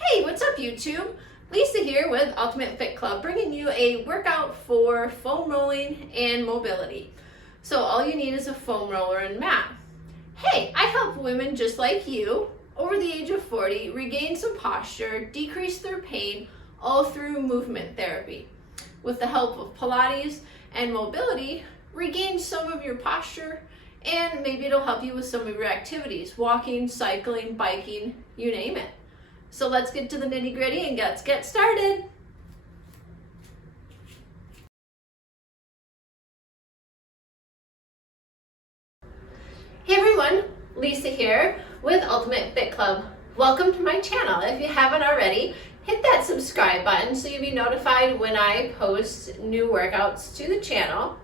Hey, what's up YouTube? Lisa here with Ultimate Fit Club, bringing you a workout for foam rolling and mobility. So all you need is a foam roller and mat. Hey, I help women just like you, over the age of 40, regain some posture, decrease their pain, all through movement therapy. With the help of Pilates and mobility, regain some of your posture, and maybe it'll help you with some of your activities, walking, cycling, biking, you name it. So let's get to the nitty gritty and let's get started. Hey everyone, Lisa here with Ultimate Fit Club. Welcome to my channel. If you haven't already, hit that subscribe button so you'll be notified when I post new workouts to the channel.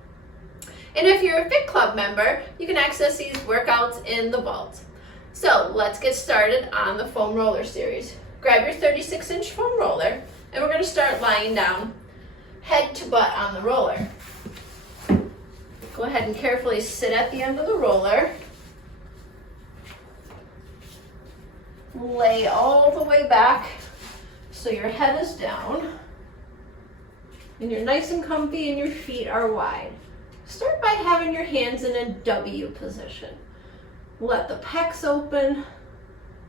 And if you're a Fit Club member, you can access these workouts in the vault. So let's get started on the foam roller series. Grab your 36-inch foam roller, and we're going to start lying down, head to butt on the roller. Go ahead and carefully sit at the end of the roller. Lay all the way back so your head is down, and you're nice and comfy and your feet are wide. Start by having your hands in a W position. Let the pecs open.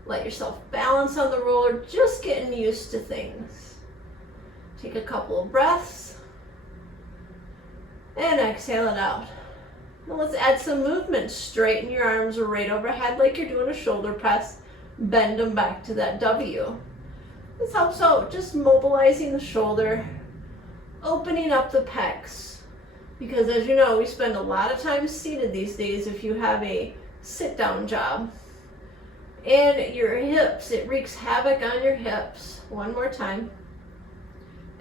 Let yourself balance on the roller, just getting used to things. Take a couple of breaths and exhale it out. Now let's add some movement. Straighten your arms right overhead like you're doing a shoulder press. Bend them back to that W. This helps out just mobilizing the shoulder, opening up the pecs. Because as you know, we spend a lot of time seated these days if you have a sit-down job. And your hips, it wreaks havoc on your hips. One more time.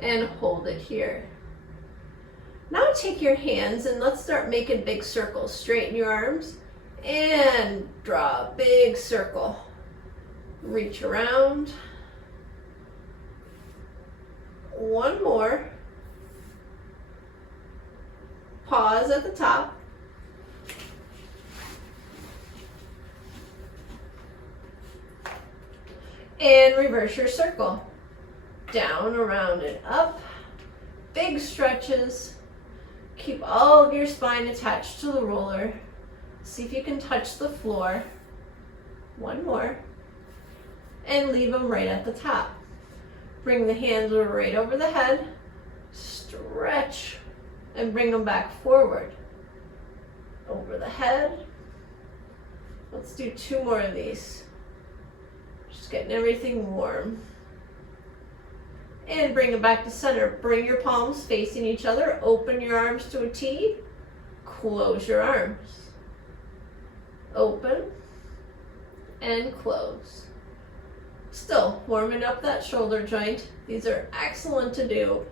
And hold it here. Now take your hands and let's start making big circles. Straighten your arms and draw a big circle. Reach around. One more. Pause at the top. And reverse your circle. Down, around, and up. Big stretches. Keep all of your spine attached to the roller. See if you can touch the floor. One more. And leave them right at the top. Bring the hands right over the head. Stretch. And bring them back forward. Over the head. Let's do two more of these. Just getting everything warm. And bring it back to center. Bring your palms facing each other. Open your arms to a T. Close your arms. Open and close. Still warming up that shoulder joint. These are excellent to do.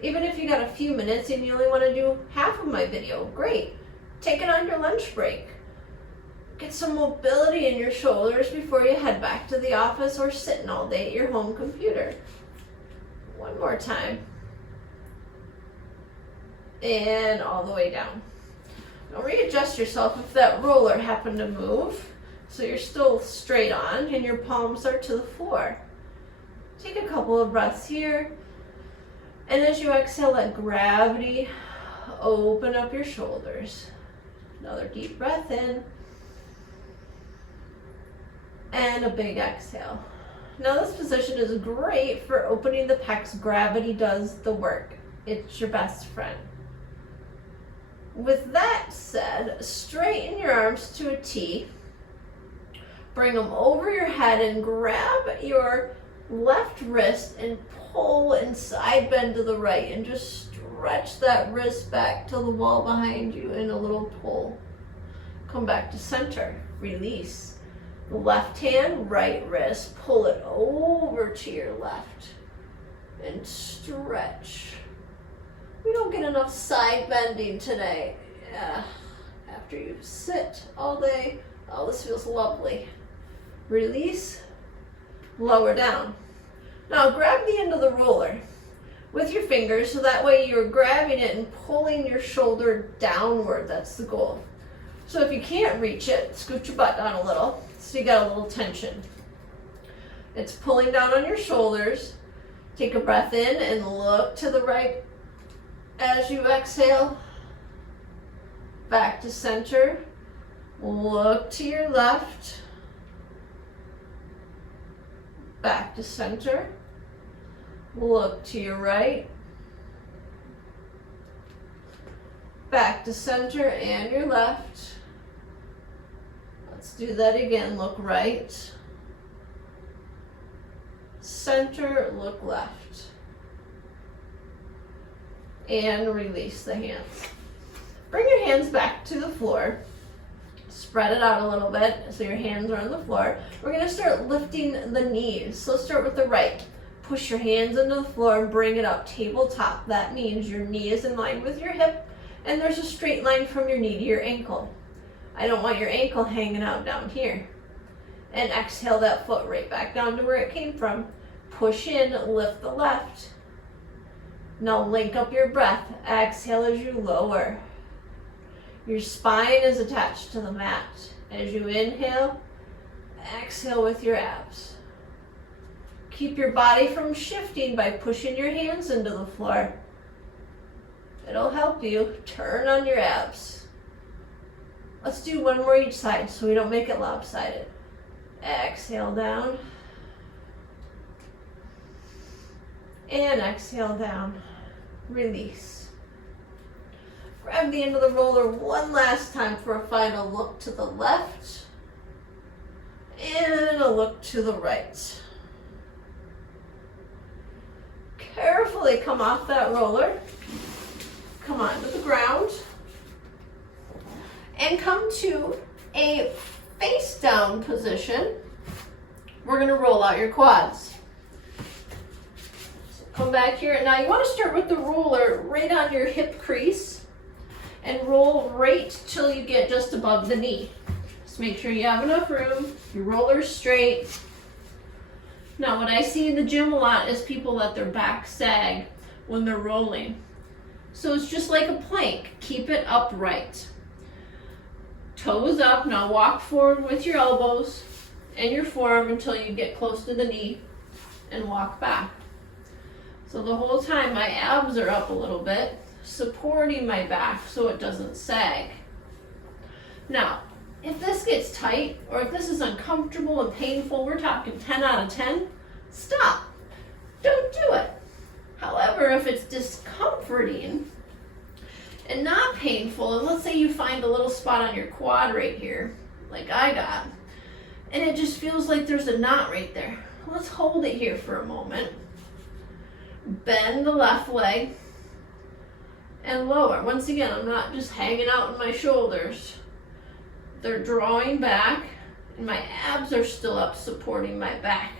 Even if you got a few minutes and you only want to do half of my video, great. Take it on your lunch break. Get some mobility in your shoulders before you head back to the office or sitting all day at your home computer. One more time. And all the way down. Now readjust yourself if that roller happened to move. So you're still straight on and your palms are to the floor. Take a couple of breaths here. And as you exhale, let gravity open up your shoulders. Another deep breath in. And a big exhale. Now this position is great for opening the pecs. Gravity does the work. It's your best friend. With that said, straighten your arms to a T. Bring them over your head and grab your left wrist and pull and side bend to the right and just stretch that wrist back to the wall behind you in a little pull. Come back to center. Release. The left hand, right wrist, pull it over to your left and stretch. We don't get enough side bending today. After you sit all day, oh, this feels lovely. Release, lower down. Now grab the end of the roller with your fingers so that way you're grabbing it and pulling your shoulder downward. That's the goal. So if you can't reach it, scoot your butt down a little so you got a little tension. It's pulling down on your shoulders. Take a breath in and look to the right as you exhale. Back to center. Look to your left. Back to center. Look to your right. Back to center and your left. Let's do that again. Look right. Center, look left. And release the hands. Bring your hands back to the floor. Spread it out a little bit so your hands are on the floor. We're going to start lifting the knees. So start with the right. Push your hands into the floor and bring it up tabletop. That means your knee is in line with your hip and there's a straight line from your knee to your ankle. I don't want your ankle hanging out down here. And exhale that foot right back down to where it came from. Push in, lift the left. Now link up your breath. Exhale as you lower. Your spine is attached to the mat. As you inhale, exhale with your abs. Keep your body from shifting by pushing your hands into the floor. It'll help you turn on your abs. Let's do one more each side so we don't make it lopsided. Exhale down. And exhale down. Release. Grab the end of the roller one last time for a final look to the left. And a look to the right. Carefully come off that roller. Come onto the ground. And come to a face down position. We're going to roll out your quads. So come back here. Now you want to start with the roller right on your hip crease and roll right till you get just above the knee. Just make sure you have enough room. Your roller's straight. Now what I see in the gym a lot is people let their back sag when they're rolling. So it's just like a plank. Keep it upright. Toes up. Now walk forward with your elbows and your forearm until you get close to the knee and walk back. So the whole time my abs are up a little bit, supporting my back so it doesn't sag. Now, if this gets tight or if this is uncomfortable and painful, we're talking 10 out of 10, stop. Don't do it. However, if it's discomforting and not painful, and let's say you find a little spot on your quad right here, like I got, and it just feels like there's a knot right there. Let's hold it here for a moment. Bend the left leg and lower. Once again, I'm not just hanging out in my shoulders. They're drawing back and my abs are still up supporting my back.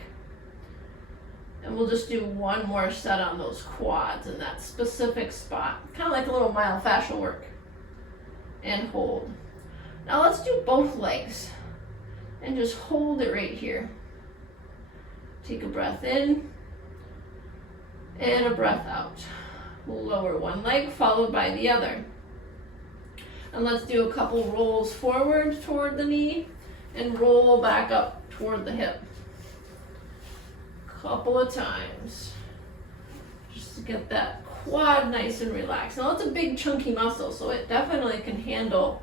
And we'll just do one more set on those quads in that specific spot. Kind of like a little myofascial work. And hold. Now let's do both legs. And just hold it right here. Take a breath in. And a breath out. We'll lower one leg followed by the other. And let's do a couple rolls forward toward the knee and roll back up toward the hip. Couple of times. Just to get that quad nice and relaxed. Now it's a big chunky muscle, so it definitely can handle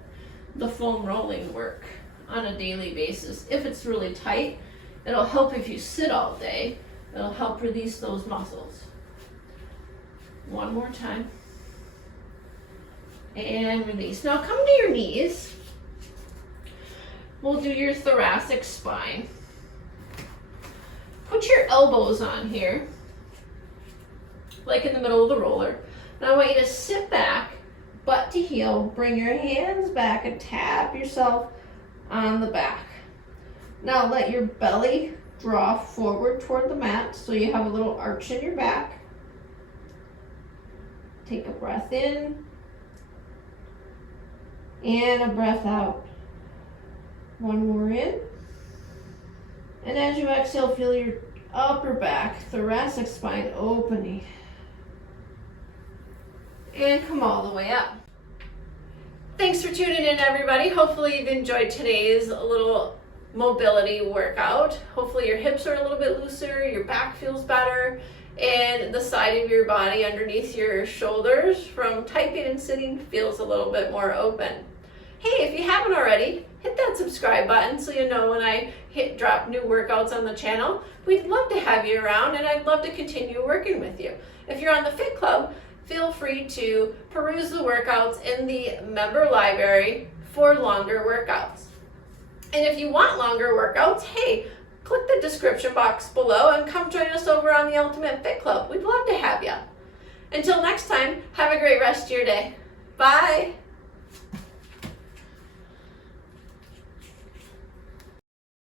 the foam rolling work on a daily basis. If it's really tight, it'll help if you sit all day. It'll help release those muscles. One more time. And release. Now come to your knees. We'll do your thoracic spine. Put your elbows on here, like in the middle of the roller. Now I want you to sit back, butt to heel, bring your hands back and tap yourself on the back. Now let your belly draw forward toward the mat so you have a little arch in your back. Take a breath in and a breath out. One more in. And as you exhale, feel your upper back, thoracic spine opening. And come all the way up. Thanks for tuning in, everybody. Hopefully you've enjoyed today's little mobility workout. Hopefully your hips are a little bit looser, your back feels better, and the side of your body underneath your shoulders from typing and sitting feels a little bit more open. Hey, if you haven't already, hit that subscribe button so you know when I drop new workouts on the channel. We'd love to have you around, and I'd love to continue working with you. If you're on the Fit Club, feel free to peruse the workouts in the member library for longer workouts. And if you want longer workouts, hey, click the description box below and come join us over on the Ultimate Fit Club. We'd love to have you. Until next time, have a great rest of your day. Bye.